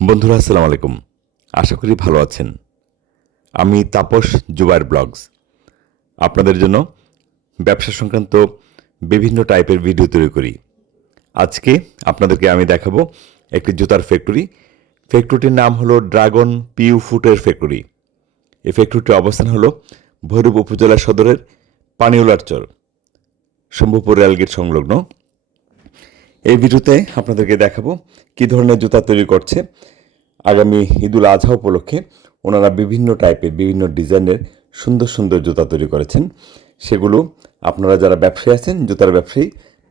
বন্ধুরা আসসালামু আলাইকুম। আশা করি ভালো আছেন। আমি তাপস জুবায়ের ব্লগস আপনাদের জন্য ব্যবসা সংক্রান্ত বিভিন্ন টাইপের ভিডিও তৈরি করি। আজকে আপনাদেরকে আমি দেখাবো একটি জুতার ফ্যাক্টরিটির নাম হলো ড্রাগন পিউ ফুটের ফ্যাক্টরি। এই ফ্যাক্টরিটির অবস্থান হলো ভৈরব উপজেলা সদরের পানিউলার চর, শম্ভুপুর রেলগেট সংলগ্ন। এই ভিডিওতে আপনাদেরকে দেখাবো কী ধরনের জুতা তৈরি করছে। আগামী ঈদুল আজহা উপলক্ষে ওনারা বিভিন্ন টাইপের বিভিন্ন ডিজাইনের সুন্দর সুন্দর জুতা তৈরি করেছেন। সেগুলো আপনারা যারা ব্যবসায়ী আছেন, জুতার ব্যবসায়ী,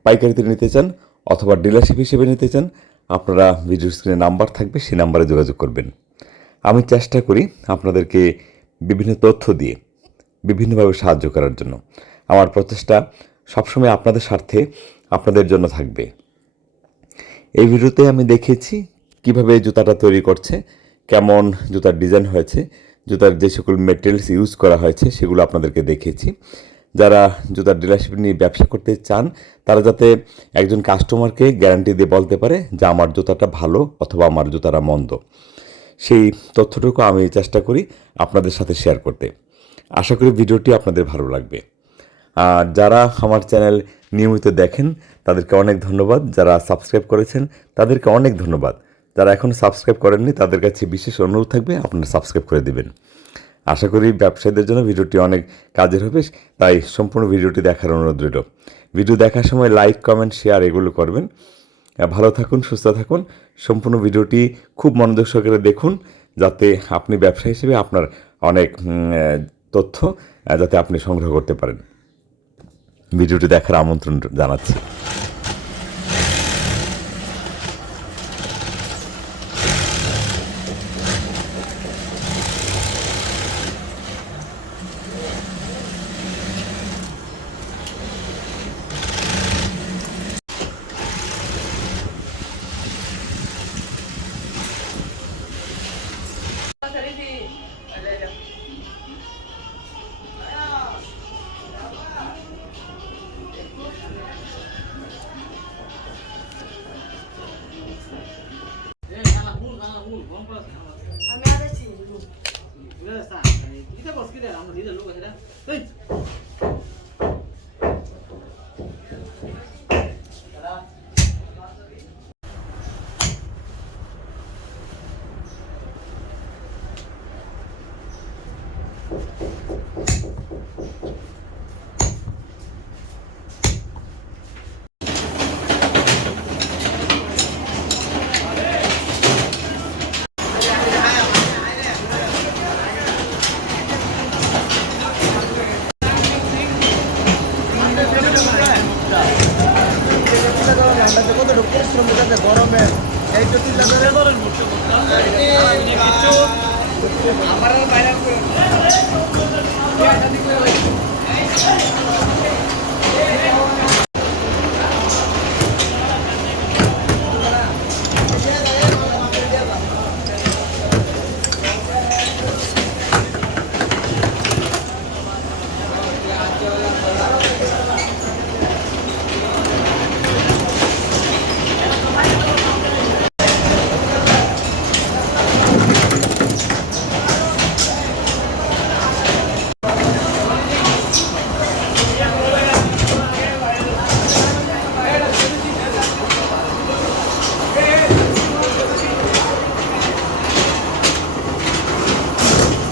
পাইকারিতে নিতে চান অথবা ডিলারশিপ হিসেবে নিতে চান, আপনারা ভিডিও স্ক্রিনে নাম্বার থাকবে, সেই নাম্বারে যোগাযোগ করবেন। আমি চেষ্টা করি আপনাদেরকে বিভিন্ন তথ্য দিয়ে বিভিন্নভাবে সাহায্য করার জন্য। আমার প্রচেষ্টা সবসময় আপনাদের স্বার্থে, আপনাদের জন্য থাকবে। এই ভিডিওতে আমি দেখিয়েছি কিভাবে জুতাটা তৈরি করছে, কেমন জুতার ডিজাইন হয়েছে, জুতার যে সকল মেটেরিয়ালস ইউজ করা হয়েছে সেগুলো আপনাদেরকে দেখিয়েছি। যারা জুতার ডিলারশিপ নিয়ে ব্যবসা করতে চান তারা যাতে একজন কাস্টমারকে গ্যারান্টি দিয়ে বলতে পারে যে আমার জুতাটা ভালো অথবা আমার জুতাটা মন্দ, সেই তথ্যটুকু আমি চেষ্টা করি আপনাদের সাথে শেয়ার করতে। আশা করি ভিডিওটি আপনাদের ভালো লাগবে। আর যারা আমার চ্যানেল নিয়মিত দেখেন তাদেরকে অনেক ধন্যবাদ। যারা সাবস্ক্রাইব করেছেন তাদেরকে অনেক ধন্যবাদ। যারা এখন সাবস্ক্রাইব করেননি তাদের কাছে বিশেষ অনুরোধ থাকবে আপনারা সাবস্ক্রাইব করে দেবেন। আশা করি ব্যবসায়ীদের জন্য ভিডিওটি অনেক কাজের হবে, তাই সম্পূর্ণ ভিডিওটি দেখার অনুরোধ রইল। ভিডিও দেখার সময় লাইক, কমেন্ট, শেয়ার এগুলো করবেন। ভালো থাকুন, সুস্থ থাকুন। সম্পূর্ণ ভিডিওটি খুব মনোযোগ সহকারে দেখুন, যাতে আপনি ব্যবসা হিসেবে আপনার অনেক তথ্য যাতে আপনি সংগ্রহ করতে পারেন। ভিডিওটি দেখার আমন্ত্রণ জানাচ্ছি। গরমে এই তো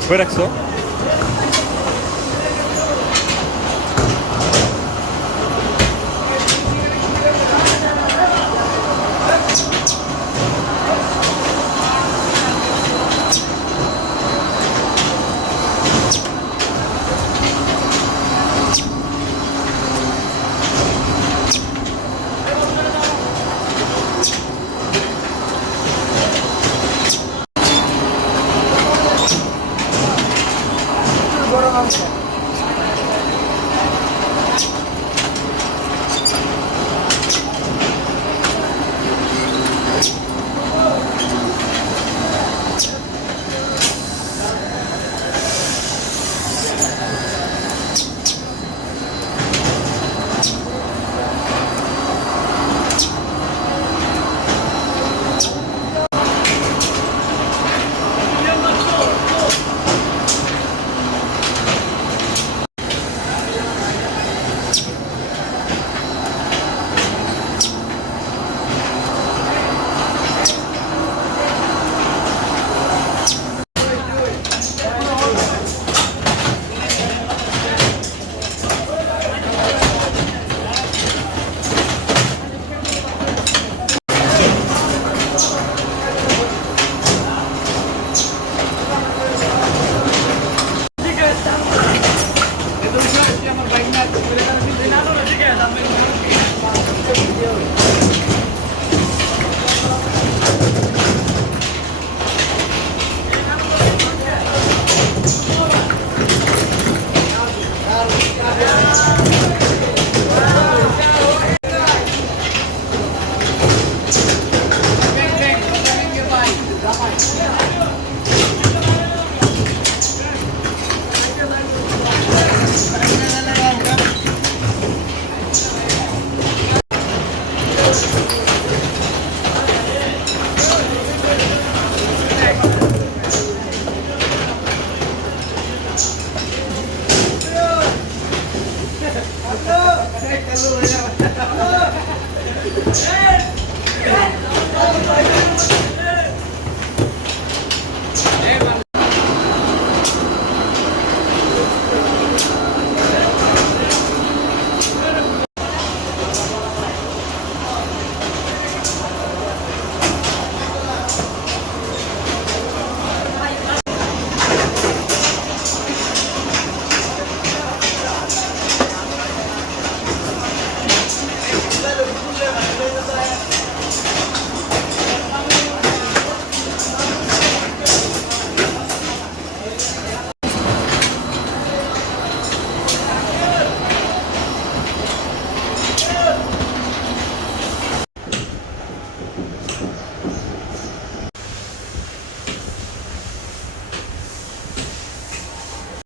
কই রাখছো?